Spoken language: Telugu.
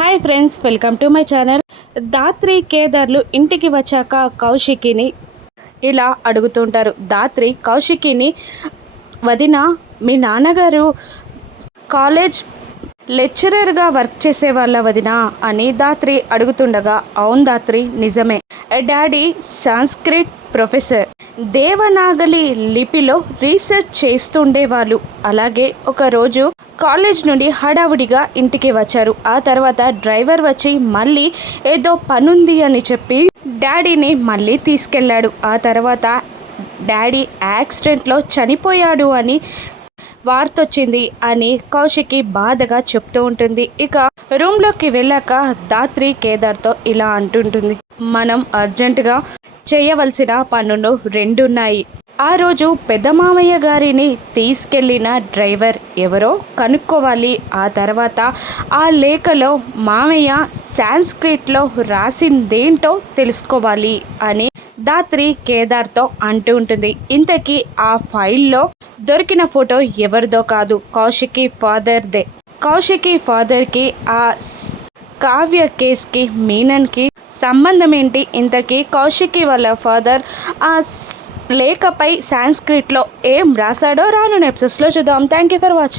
Hi friends welcome to my channel. Dhatri కేదార్లు ఇంటికి వచ్చాక కౌశికిని ఇలా అడుగుతుంటారు. దాత్రి కౌశికిని వదిన మీ నాన్నగారు కాలేజ్ లెక్చరర్గా వర్క్ చేసే వాళ్ళ వదిన అని దాత్రి అడుగుతుండగా అవును దాత్రి నిజమే. Daddy Sanskrit professor. దేవనాగలి లిపిలో రీసెర్చ్ చేస్తుండేవాళ్ళు. అలాగే ఒకరోజు కాలేజ్ నుండి హడావుడిగా ఇంటికి వచ్చారు. ఆ తర్వాత డ్రైవర్ వచ్చి మళ్ళీ ఏదో పనుంది అని చెప్పి డాడీని మళ్ళీ తీసుకెళ్ళాడు. ఆ తర్వాత డాడీ యాక్సిడెంట్లో చనిపోయాడు అని వార్తొచ్చింది అని కౌశికి బాధగా చెప్తూ ఉంటుంది. ఇక రూమ్లోకి వెళ్ళాక దాత్రి కేదార్తో ఇలా అంటుంటుంది. మనం అర్జెంటుగా చేయవలసిన పనులు రెండున్నాయి. ఆ రోజు పెద్ద మామయ్య గారిని తీసుకెళ్ళిన డ్రైవర్ ఎవరో కనుక్కోవాలి. ఆ తర్వాత ఆ లేఖలో మామయ్య సాంస్క్రిట్లో రాసిందేంటో తెలుసుకోవాలి అని దాత్రి కేదార్తో అంటూ ఉంటుంది. ఇంతకీ ఆ ఫైల్లో దొరికిన ఫోటో ఎవరిదో కాదు. కౌశికి ఫాదర్దే. కౌశికి ఫాదర్కి ఆ కావ్య కేస్కి మీనన్కి సంబంధం ఏంటి? ఇంతకీ కౌశికి వాళ్ళ ఫాదర్ ఆ లేఖపై సాంస్క్రిట్లో ఏం రాశాడో రాను ఎపిసోడ్స్లో చూద్దాం. Thank you for watching